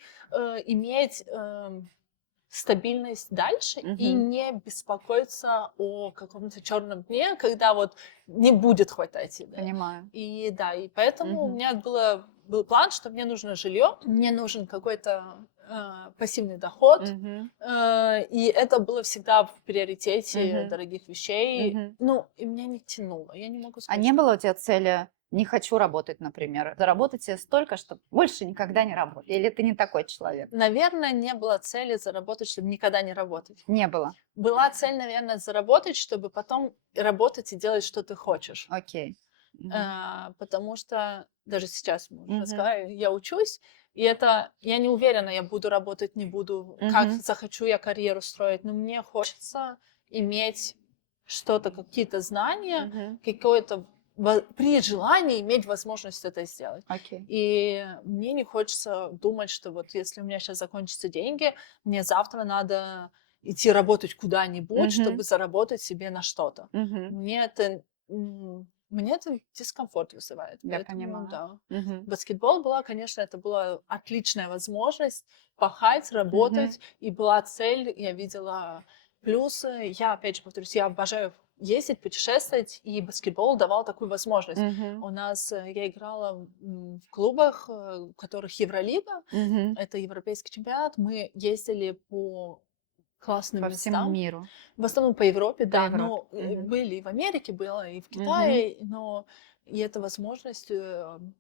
иметь стабильность дальше и не беспокоиться о каком-то черном дне, когда вот не будет хватать еды. Понимаю. И да, и поэтому у меня был план, что мне нужно жилье, мне нужен какой-то пассивный доход, и это было всегда в приоритете дорогих вещей. Ну, и меня не тянуло, я не могу А сказать. не было у тебя цели «не хочу работать», например, заработать себе столько, чтобы больше никогда не работать? Или ты не такой человек? Наверное, не было цели заработать, чтобы никогда не работать. Не было. Была цель, наверное, заработать, чтобы потом работать и делать, что ты хочешь. Окей. Потому что даже сейчас, можно сказать, я учусь, и это, я не уверена, я буду работать, не буду, как захочу я карьеру строить, но мне хочется иметь что-то, какие-то знания, какое-то при желании иметь возможность это сделать. Окей. И мне не хочется думать, что вот если у меня сейчас закончатся деньги, мне завтра надо идти работать куда-нибудь, чтобы заработать себе на что-то. Мне это дискомфорт вызывает. Я Поэтому, понимаю. да. Баскетбол была, конечно, это была отличная возможность пахать, работать, и была цель, я видела плюсы. Я, опять же, повторюсь, я обожаю ездить, путешествовать, и баскетбол давал такую возможность. У нас, я играла в клубах, в которых Евролига, это европейский чемпионат, мы ездили по классным По местам. всему миру. В основном по Европе, По да, Европе. но были и в Америке, было и в Китае, но и эта возможность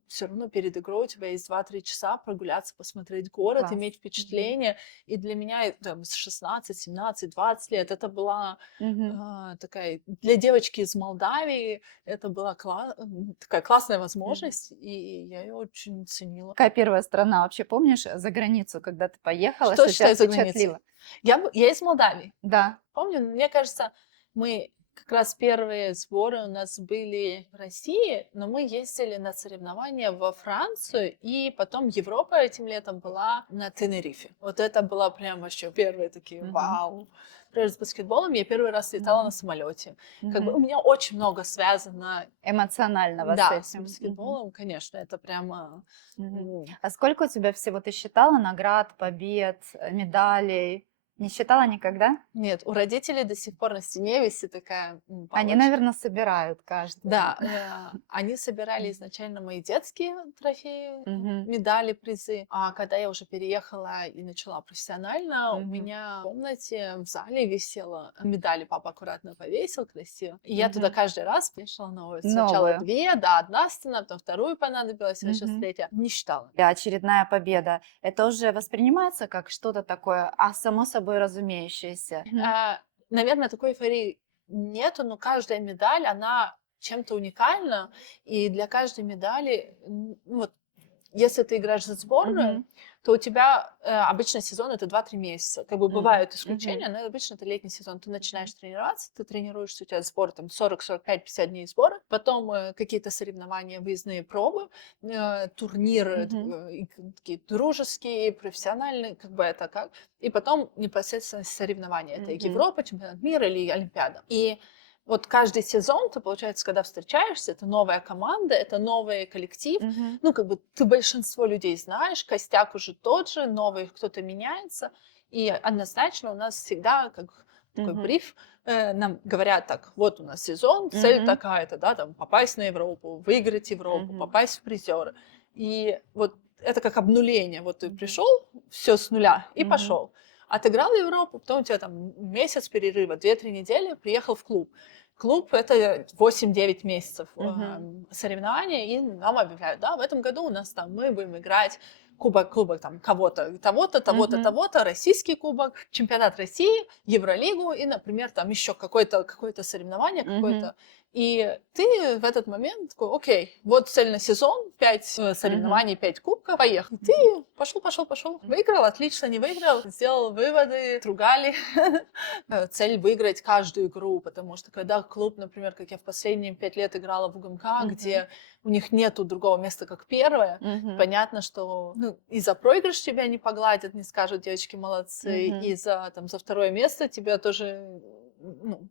все равно перед игрой у тебя есть 2-3 часа прогуляться, посмотреть город, Класс. иметь впечатление. И для меня там, с 16, 17, 20 лет это была такая, для девочки из Молдавии, это была такая классная возможность, и я ее очень ценила. Какая первая страна, вообще помнишь, за границу, когда ты поехала, Что тебя считается границей? впечатлило? Я из Молдавии. Да. Помню, мне кажется, мы как раз первые сборы у нас были в России, но мы ездили на соревнования во Францию, и потом Европа этим летом была на Тенерифе. Вот это было прям вообще первые такие вау. Например, с баскетболом я первый раз летала на самолете. Как бы у меня очень много связано Эмоционального да, с с этим. баскетболом, конечно, это прямо... А сколько у тебя всего ты считала наград, побед, медалей? Не считала никогда? Нет, у родителей до сих пор на стене висит такая Они, палочка. наверное, собирают каждый. Да, они собирали изначально мои детские трофеи, медали, призы. А когда я уже переехала и начала профессионально, у меня в комнате, в зале висела медали. Папа аккуратно повесил, красиво. И я туда каждый раз вешала новую. Сначала Новую. 2, да, одна стена, потом вторую понадобилась, а сейчас 3. Не считала. Очередная победа. Это уже воспринимается как что-то такое, само собой разумеющееся. Наверное, такой эйфории нету, но каждая медаль, она чем-то уникальна, и для каждой медали, вот, если ты играешь за сборную, то у тебя обычно сезон это 2-3 месяца. Как бы бывают исключения, но обычно это летний сезон. Ты начинаешь тренироваться, ты тренируешься, у тебя сбор там 40, 45, 50 дней сбора, потом какие-то соревнования, выездные пробы, турниры, такие дружеские, профессиональные, как бы это как. И потом непосредственно соревнования. Это Европа, чемпионат мира или Олимпиада. И вот каждый сезон, ты, получается, когда встречаешься, это новая команда, это новый коллектив. Ну, как бы ты большинство людей знаешь, костяк уже тот же, новый кто-то меняется. И однозначно у нас всегда как такой бриф, нам говорят так, вот у нас сезон, цель такая-то, да, там, попасть на Европу, выиграть Европу, попасть в призеры. И вот это как обнуление. Вот ты Мгм. пришел, все с нуля и Мгм. пошел. Отыграл Европу, потом у тебя там месяц перерыва, 2-3 недели, приехал в клуб. Клуб — это 8-9 месяцев Мгм. соревнования, и нам объявляют, да, в этом году у нас там мы будем играть кубок там кого-то, того-то, того-то, Мгм. того-то, российский кубок, чемпионат России, Евролигу и, например, там еще какое-то соревнование, Мгм. какое-то. И ты в этот момент такой: окей, вот цель на сезон, 5 Мгм. соревнований, 5 кубков, поехали. И ты Мгм. пошел, выиграл, отлично, не выиграл, сделал выводы, ругали. Цель выиграть каждую игру, потому что когда клуб, например, как я в последние 5 лет играла в УГМК, Мгм. где у них нету другого места, как первое, Мгм. понятно, что и за проигрыш тебя не погладят, не скажут: девочки молодцы, Мгм. и за второе место тебя тоже, ну,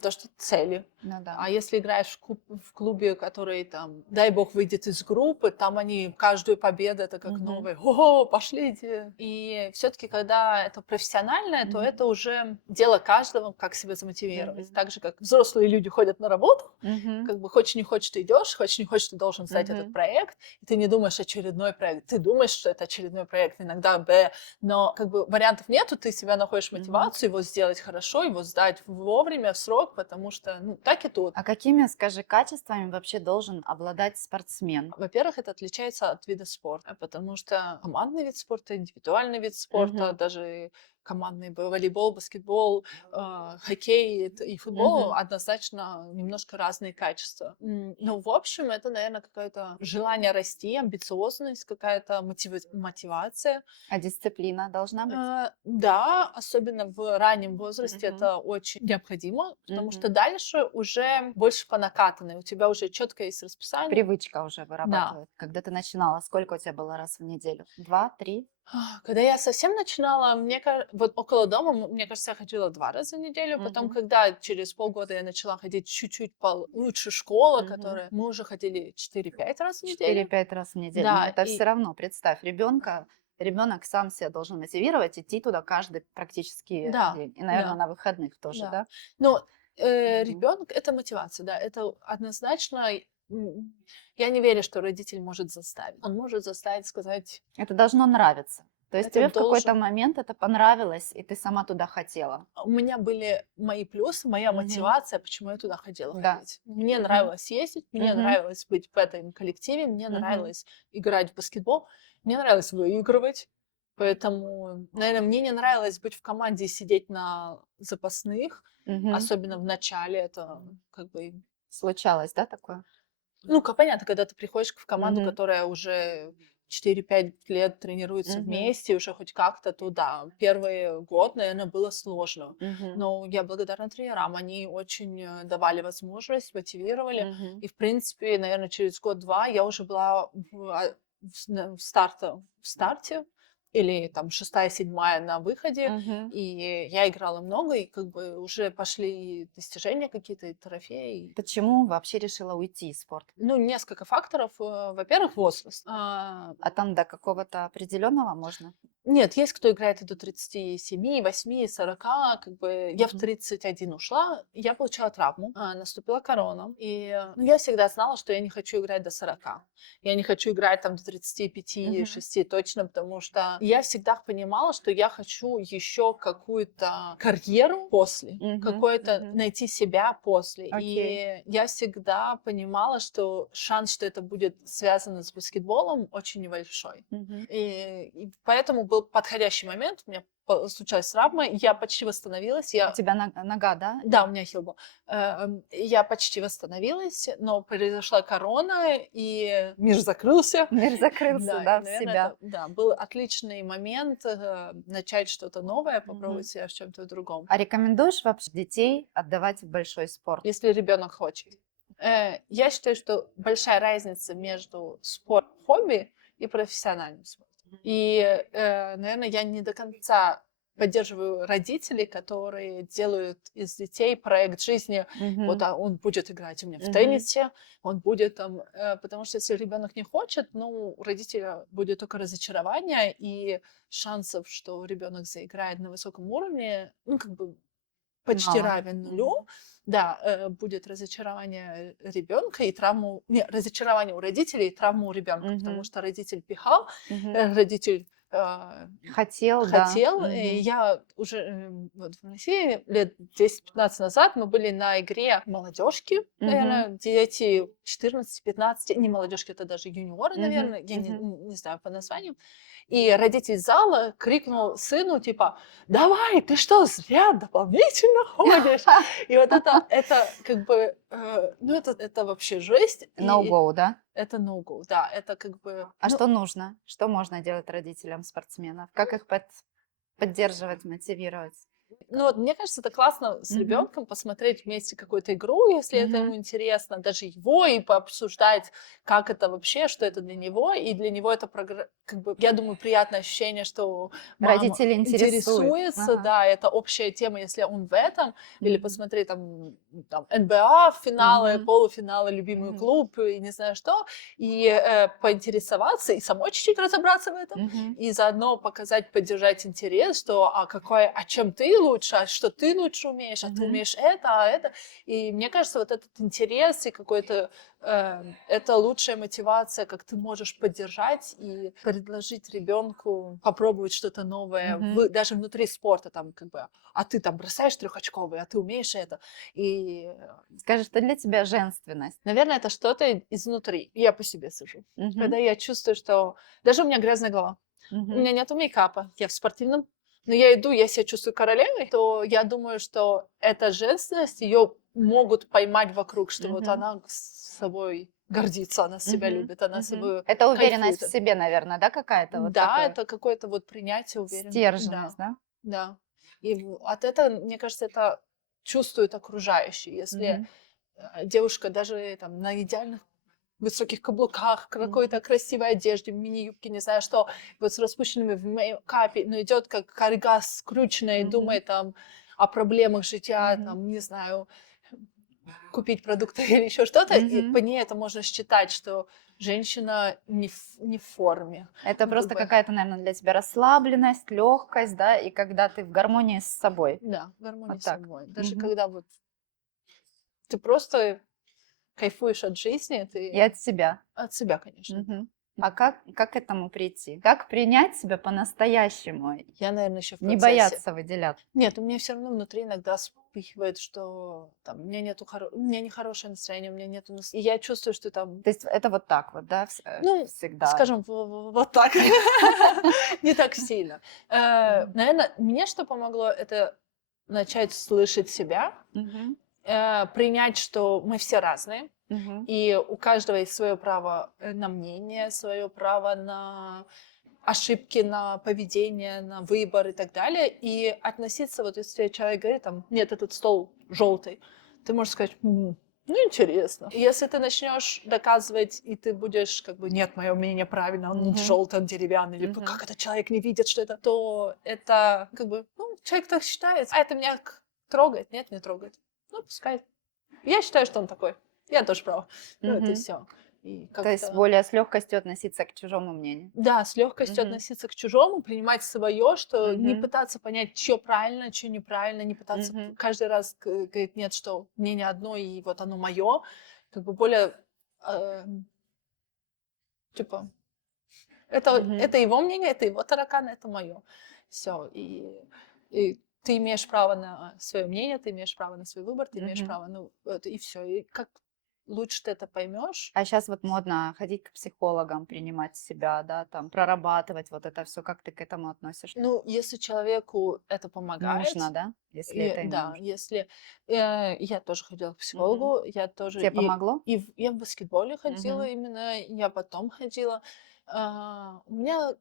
то, что цели. Ну да. А если играешь в клубе, который там, дай бог, выйдет из группы, там они каждую победу это как Мгм. новое. Ого, пошлите! И все-таки, когда это профессиональное, то Мгм. это уже дело каждого, как себя замотивировать. Мгм. Так же, как взрослые люди ходят на работу, Мгм. как бы хочешь не хочешь, ты идешь, хочешь не хочешь, ты должен сдать этот Мгм. проект, и ты не думаешь очередной проект, ты думаешь, что это очередной проект, иногда Б, но как бы вариантов нету, ты себя находишь Мгм. мотивацию его сделать хорошо, его сдать вовремя, в срок, потому что, так и тут. А какими, скажи, качествами вообще должен обладать спортсмен? Во-первых, это отличается от вида спорта, потому что командный вид спорта, индивидуальный вид спорта, Мгм. даже командный волейбол, баскетбол, хоккей и футбол Мгм. однозначно немножко разные качества. Но в общем это, наверное, какое-то желание расти, амбициозность, какая-то мотивация. А дисциплина должна быть? Да, особенно в раннем возрасте Мгм. это очень необходимо, потому что Мгм. дальше уже больше по накатанной, у тебя уже четко есть расписание. Привычка уже Да. вырабатывает. Когда ты начинала, сколько у тебя было раз в неделю? 2, 3? Когда я совсем начинала, вот около дома, мне кажется, я ходила 2 раза в неделю. Потом, Мгм. когда через полгода я начала ходить чуть-чуть получше школа, Мгм. которая мы уже ходили 4-5 раз в неделю. 4-5 раз в неделю. Но Да, это все и равно, представь, ребенок сам себя должен мотивировать, идти туда каждый практически да, день. И, наверное, да, на выходных тоже, да. да? Но, Мгм. ребёнок — это мотивация, да, это однозначно. М, я не верю, что родитель может заставить. Он может заставить сказать: Это должно нравиться. То есть "Это тебе в какой-то должен". момент это понравилось, и ты сама туда хотела. У меня были мои плюсы, моя Мгм. мотивация, почему я туда хотела Да. ходить. Мне Мгм. нравилось ездить, мне Мгм. нравилось быть в этом коллективе, мне Мгм. нравилось играть в баскетбол, мне нравилось выигрывать. Поэтому, наверное, мне не нравилось быть в команде и сидеть на запасных, Мгм. особенно в начале. Это как бы, Случалось, да, такое? понятно, когда ты приходишь в команду, Мгм. которая уже 4-5 лет тренируется Мгм. вместе, уже хоть как-то, то да, первый год, наверное, было сложно. Мгм. Но я благодарна тренерам, они очень давали возможность, мотивировали. Мгм. И, в принципе, наверное, через год-два я уже была в старте, или там шестая, седьмая на выходе, Мгм. и я играла много, и как бы уже пошли достижения какие-то, и трофеи. Почему вообще решила уйти из спорта? Несколько факторов. Во-первых, возраст. А там до какого-то определенного можно? Нет, есть кто играет и до 37, 8, 40. Как бы я в Мгм. 31 ушла, я получила травму, наступила корона. И я всегда знала, что я не хочу играть до 40. Я не хочу играть там до 35, Мгм. 6 точно, потому что я всегда понимала, что я хочу еще какую-то карьеру после, Мгм. какое-то Мгм. найти себя после. Окей. И я всегда понимала, что шанс, что это будет связано с баскетболом, очень небольшой. Мгм. И поэтому был подходящий момент. У меня случилась травма, и я почти восстановилась. У тебя нога, да? Да, у меня хил был. Я почти восстановилась, но произошла корона, и мир закрылся. Мир закрылся, Да, и, да, в наверное, себя. это, да, был отличный момент начать что-то новое, Мгм. попробовать себя в чем-то другом, А рекомендуешь вообще детей отдавать в большой спорт? если ребенок хочет. Я считаю, что большая разница между хобби и профессиональным спортом. И, наверное, я не до конца поддерживаю родителей, которые делают из детей проект жизни. Вот Мгм. он будет играть у меня в Мгм. теннисе, он будет там, потому что если ребенок не хочет, у родителя будет только разочарование, и шансов, что ребенок заиграет на высоком уровне, как бы почти Мало. равен нулю, да, будет разочарование ребенка и травму, не, разочарование у родителей и травму у ребенка, потому Мгм. что родитель пихал, Мгм. родитель Хотел, да. хотел. И Мгм. я уже вот в России лет 10-15 назад мы были на игре молодежки, Мгм. наверное, дети 14-15, не молодежки, это даже юниоры, Мгм. наверное, я Мгм. не знаю по названию. И родитель зала крикнул сыну, типа, давай, ты что, зря дополнительно ходишь? И вот это как бы, ну это вообще жесть, и No-go, да? это no-go, да, это как бы, А ну, что нужно? Что можно делать родителям спортсменов? Как их поддерживать, мотивировать? ну вот мне кажется, это классно с Мгм. ребенком посмотреть вместе какую-то игру, если это Мгм. ему интересно, даже его, и пообсуждать, как это вообще, что это для него, и для него это как бы, я думаю, приятное ощущение, что мама Родители интересует. интересуется, Ага. да, это общая тема, если он в этом, или Мгм. посмотреть там НБА, финалы, Мгм. полуфиналы, любимый Мгм. клуб, и не знаю что, и поинтересоваться, и самой чуть-чуть разобраться в этом, Мгм. и заодно показать, поддержать интерес, что а чем ты лучше, а что ты лучше умеешь, а ты Мгм. умеешь это, а это. И мне кажется, вот этот интерес и какой-то это лучшая мотивация, как ты можешь поддержать и предложить ребенку попробовать что-то новое, Мгм. даже внутри спорта, там, как бы, а ты там бросаешь трехочковый, а ты умеешь это. И, Скажи, что для тебя женственность? наверное, это что-то изнутри. Я по себе сужу. Мгм. Когда я чувствую, что даже у меня грязная голова, у Мгм. меня нету мейкапа, я в спортивном, но я иду, я себя чувствую королевой, то я думаю, что эта женственность, ее могут поймать вокруг, что вот Мгм. она с собой гордится, она себя Мгм. любит, она Мгм. собой Это уверенность в кайфует. себе, наверное, да, какая-то вот Да, такое? это какое-то вот принятие, уверен. Стерженность, Да, да? да. И от этого, мне кажется, это чувствуют окружающие. Если Мгм. девушка даже там на идеальных высоких каблуках, какой-то Мгм. красивой одежде, в мини-юбке, не знаю что, вот с распущенными в мейкапе, но идет как карга скрученная и Мгм. думает там о проблемах жития, Мгм. там, не знаю, купить продукты или еще что-то, и по Мгм. ней это можно считать, что женщина не в форме. Это Ну, как просто бы, какая-то, наверное, для тебя расслабленность, легкость, да, и когда ты в гармонии с собой. да, гармония Вот с так. собой. Даже Мгм. когда вот ты просто кайфуешь от жизни, И ты от себя. от себя, конечно, да. Мгм. А как к этому прийти? Как принять себя по-настоящему? Я, наверное, еще в Не процессе. бояться выделяться? Нет, у меня все равно внутри иногда вспыхивает, что там у меня нехорошее настроение, у меня нету и я чувствую, что там, То есть это вот так вот, да, ну, всегда? скажем, вот так, не так сильно. Мгм. Наверное, мне что помогло — это начать слышать себя, Мгм. принять, что мы все разные, Мгм. и у каждого есть свое право на мнение, свое право на ошибки, на поведение, на выбор и так далее. И относиться, вот если человек говорит, там, нет, этот стол желтый, ты можешь сказать, ну, интересно. И если ты начнешь доказывать, и ты будешь, как бы, нет, мое мнение правильно, он не Мгм. желтый, он деревянный, или Мгм. как этот человек не видит, что это, то это, как бы, ну, человек так считает, а это меня трогает, нет, не трогает. Ну, пускай. Я считаю, что он такой. Я тоже права. Ну, это Мгм. все. И То есть как-то более с легкостью относиться к чужому мнению. да, с легкостью Мгм. относиться к чужому, принимать свое, что не Мгм. пытаться понять, что правильно, что неправильно, не пытаться Мгм. каждый раз говорить, нет, что мнение одно, и вот оно мое. Как бы более, эм, типа, Мгм. это его мнение, это его тараканы, это мое. Все. И ты имеешь право на свое мнение, ты имеешь право на свой выбор, ты имеешь Мгм. право, ну, это, и все. И как лучше ты это поймешь. А сейчас вот модно ходить к психологам, принимать себя, да, там, прорабатывать вот это все. Как ты к этому относишься? Ну, если человеку это помогает, Нужно, да, если это ему Да, нужно? если я тоже ходила к Мгм. психологу, я тоже Тебе помогло? я в баскетболе ходила Мгм. именно, я потом ходила. У меня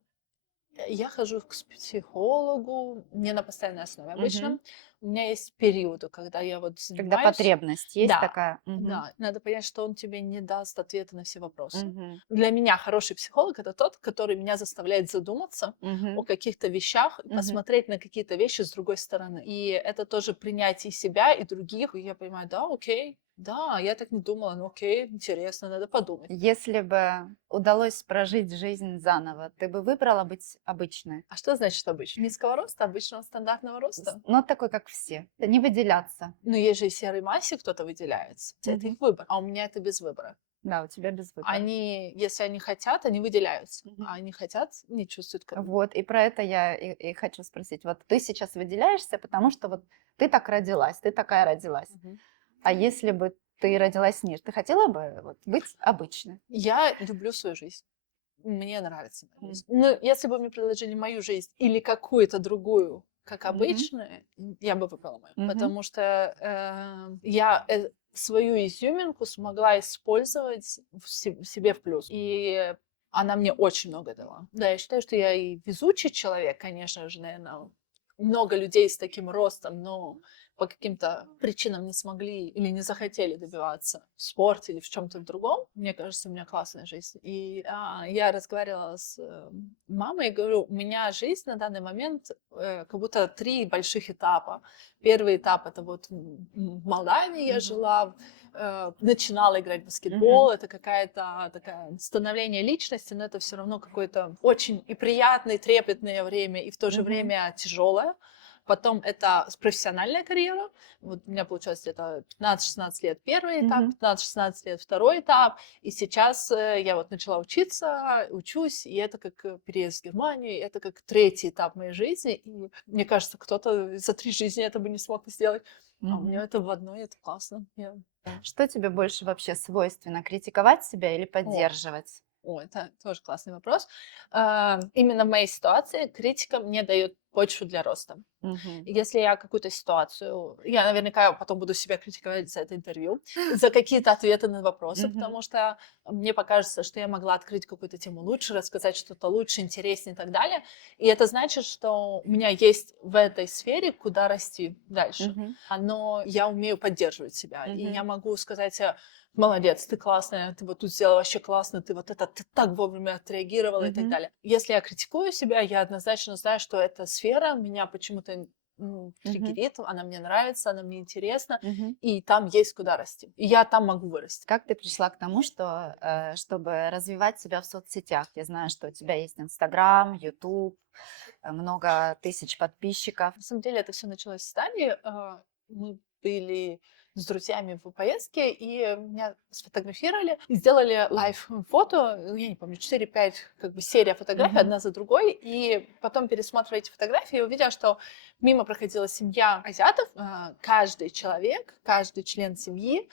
я хожу к психологу не на постоянной основе Мгм. обычно. У меня есть периоды, когда я вот Когда занимаюсь. потребность есть Да, такая? Мгм. да, надо понять, что он тебе не даст ответа на все вопросы. Мгм. Для меня хороший психолог — это тот, который меня заставляет задуматься о Мгм. каких-то вещах и Мгм. посмотреть на какие-то вещи с другой стороны. И это тоже принятие себя и других. И я понимаю, да, окей, Да, я так не думала, ну окей, интересно, надо подумать. Если бы удалось прожить жизнь заново, ты бы выбрала быть обычной? А что значит обычно? Низкого роста, обычного стандартного роста? Ну, такой, как все. Не выделяться. Ну, есть же и серой массе кто-то выделяется. Это их Мгм. выбор, а у меня это без выбора. Да, у тебя без выбора. Они, если они хотят, они выделяются, Мгм. а они хотят, не чувствуют. Вот, и про это я и хочу спросить. Вот ты сейчас выделяешься, потому что вот ты так родилась, ты такая родилась. Мгм. А если бы ты родилась ниже, ты хотела бы вот быть обычной? Я люблю свою жизнь. Мне нравится моя Мгм. жизнь. Ну, если бы мне предложили мою жизнь или какую-то другую, как Мгм. обычную, я бы выбрала мою. Мгм. Потому что я свою изюминку смогла использовать в себе в плюс. И она мне очень много дала. Да, я считаю, что я и везучий человек, конечно же, наверное. Много людей с таким ростом, но по каким-то причинам не смогли или не захотели добиваться в спорте или в чем-то другом. Мне кажется, у меня классная жизнь. И я разговаривала с мамой и говорю, у меня жизнь на данный момент как будто 3 больших этапа. Первый этап — это вот в Молдавии я Мгм. жила, начинала играть в баскетбол, это какая-то такая становление личности, но это все равно какое-то очень и приятное, и трепетное время, и в то же Мгм. время тяжелое. Потом это профессиональная карьера. Вот у меня получилось где-то 15-16 лет первый этап, Мгм. 15-16 лет второй этап. И сейчас я вот начала учиться, учусь, и это как переезд в Германию, и это как третий этап моей жизни. И мне кажется, кто-то за 3 жизни это бы не смог сделать. А у меня Мгм. это в одной, это классно. Что тебе больше вообще свойственно? Критиковать себя или О, поддерживать? это тоже классный вопрос. Именно в моей ситуации критика мне дает почву для роста. Мгм. Если я какую-то ситуацию, я наверняка потом буду себя критиковать за это интервью, за какие-то ответы на вопросы, Мгм. потому что мне покажется, что я могла открыть какую-то тему лучше, рассказать что-то лучше, интереснее и так далее. И это значит, что у меня есть в этой сфере куда расти дальше. Мгм. Но я умею поддерживать себя. И я Мгм. могу сказать, молодец, ты классная, ты вот тут сделала вообще классно, ты вот это, ты так вовремя отреагировала и так Мгм. далее. Если я критикую себя, я однозначно знаю, что эта сфера меня почему-то Мгм. триггерит, она мне нравится, она мне интересна, Мгм. и там есть куда расти. И я там могу вырасти. Как ты пришла к тому, что, чтобы развивать себя в соцсетях? Я знаю, что у тебя есть Инстаграм, Ютуб, много тысяч подписчиков. На самом деле это все началось с Тани. Мы были с друзьями в поездке, и меня сфотографировали, и сделали лайв-фото, я не помню, 4-5, как бы серия фотографий, Мгм. одна за другой, и потом, пересматривая эти фотографии, я увидела, что мимо проходила семья азиатов, каждый человек, каждый член семьи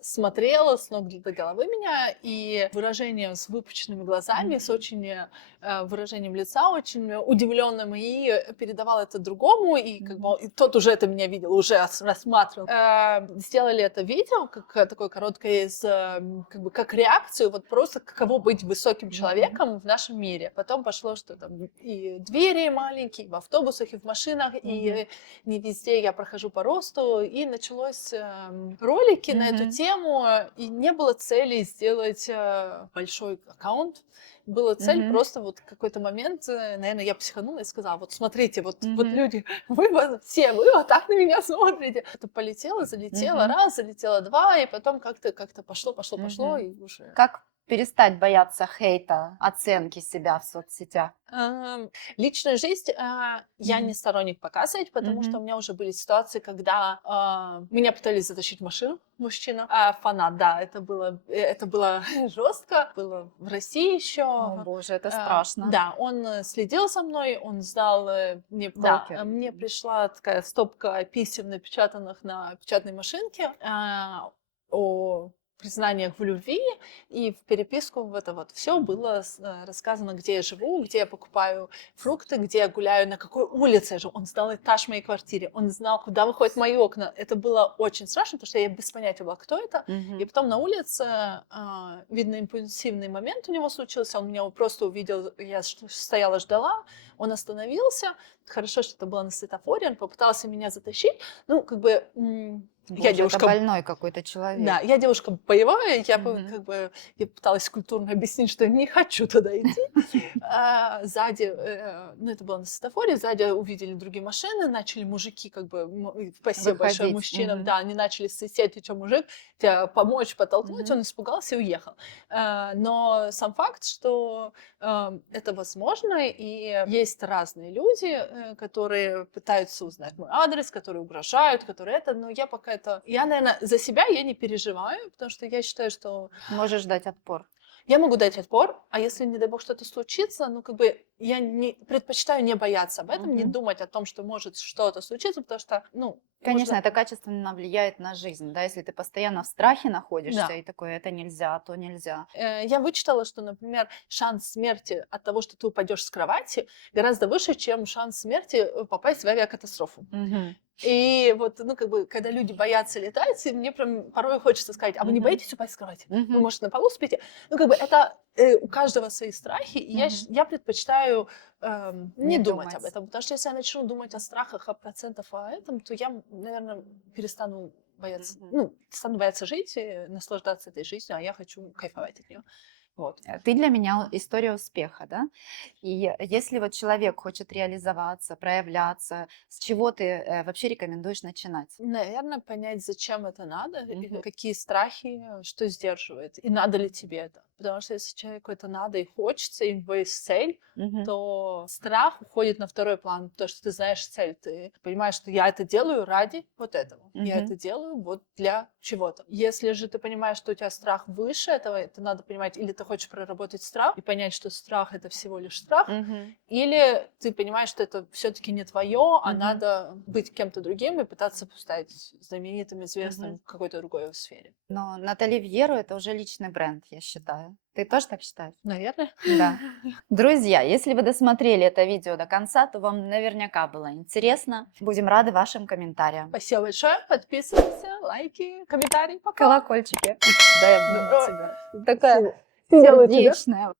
смотрела с ног до головы меня, и выражением с выпученными глазами, с очень выражением лица очень удивленным, и передавал это другому, и как бы Мгм. и тот уже это меня видел, уже рассматривал. Сделали это видео, как такое короткое, как бы как реакцию, вот просто каково быть высоким Мгм. человеком в нашем мире. Потом пошло, что там и двери маленькие, и в автобусах, и в машинах, Мгм. и не везде я прохожу по росту, и началось ролики на эту Мгм. тему, и не было цели сделать большой аккаунт. Была цель Мгм. просто вот какой-то момент, наверное, я психанула и сказала, вот смотрите, вот Мгм. люди, все вы вот так на меня смотрите. Это полетело, залетело Мгм. раз, залетело два, и потом как-то пошло, Мгм. и уже... Как перестать бояться хейта, оценки себя в соцсетях? Личную жизнь я не Мгм. сторонник показывать, потому что у Мгм. меня уже были ситуации, когда меня пытались затащить в машину мужчина, фанат, да, это было жестко, было в России О еще. боже, это страшно. Да, он следил за мной, он знал, Сталкер. мне пришла такая стопка писем, напечатанных на печатной машинке, о признаниях в любви, и в переписку в это вот все было рассказано, где я живу, где я покупаю фрукты, где я гуляю, на какой улице я живу. Он знал этаж моей квартиры, он знал, куда выходят мои окна. Это было очень страшно, потому что я без понятия была, кто это. И Мгм. потом на улице, видно, импульсивный момент у него случился, он меня просто увидел, я стояла, ждала, он остановился, хорошо, что это было на светофоре, он попытался меня затащить, ну, как бы Я Боже, это девушка, больной какой-то человек. да, я девушка боевая, я Мгм. как бы я пыталась культурно объяснить, что не хочу туда идти. Сзади, ну, это было на светофоре, сзади увидели другие машины, начали мужики как бы, спасибо большое Выходить. мужчинам, Мгм. да, они начали свистеть, ты чё, мужик, тебя помочь, подтолкнуть, Мгм. он испугался и уехал. Но сам факт, что это возможно, и есть разные люди, которые пытаются узнать мой адрес, которые угрожают, которые это, но я пока это... Я, наверное, за себя я не переживаю, потому что я считаю, что Можешь дать отпор. я могу дать отпор, а если, не дай бог, что-то случится, ну, как бы, я предпочитаю не бояться об этом, не Мгм. думать о том, что может что-то случиться, потому что, ну, Конечно, можно... это качественно влияет на жизнь, да, если ты постоянно в страхе находишься Да. и такое, это нельзя, то нельзя. Я вычитала, что, например, шанс смерти от того, что ты упадешь с кровати, гораздо выше, чем шанс смерти попасть в авиакатастрофу. Мгм. И вот, ну, как бы, когда люди боятся летать, мне прям порой хочется сказать, а вы не Мгм. боитесь упасть с кровати? Вы, Мгм. может, на полу спите? Ну, как бы, это у каждого свои страхи, и Мгм. я предпочитаю не Не думать об думать. этом, потому что если я начну думать о страхах, о процентах, о этом, то я, наверное, перестану бояться, Мгм. ну, стану бояться жить и наслаждаться этой жизнью, а я хочу кайфовать от нее. Вот. Ты для меня история успеха, да? И если вот человек хочет реализоваться, проявляться, с чего ты вообще рекомендуешь начинать? Наверное, понять, зачем это надо, и Мгм. какие страхи, что сдерживает, и надо ли тебе это. Потому что если человеку это надо и хочется, и у него есть цель, Мгм. то страх уходит на второй план, потому что ты знаешь цель, ты понимаешь, что я это делаю ради вот этого, я Мгм. это делаю вот для чего-то. Если же ты понимаешь, что у тебя страх выше этого, это надо понимать, или ты хочешь проработать страх и понять, что страх — это всего лишь страх, Мгм. или ты понимаешь, что это все-таки не твое, а Мгм. надо быть кем-то другим и пытаться стать знаменитым, Мгм. известным в какой-то другой сфере. Но Натали Вьеру это уже личный бренд, я считаю. Ты тоже так считаешь? Наверное. Да. Друзья, если вы досмотрели это видео до конца, то вам наверняка было интересно. Будем рады вашим комментариям. Спасибо большое. Подписывайся, лайки, комментарии. Пока. Колокольчики. Да, я Да, тебя. Такая Все делаю тебя. сердечная.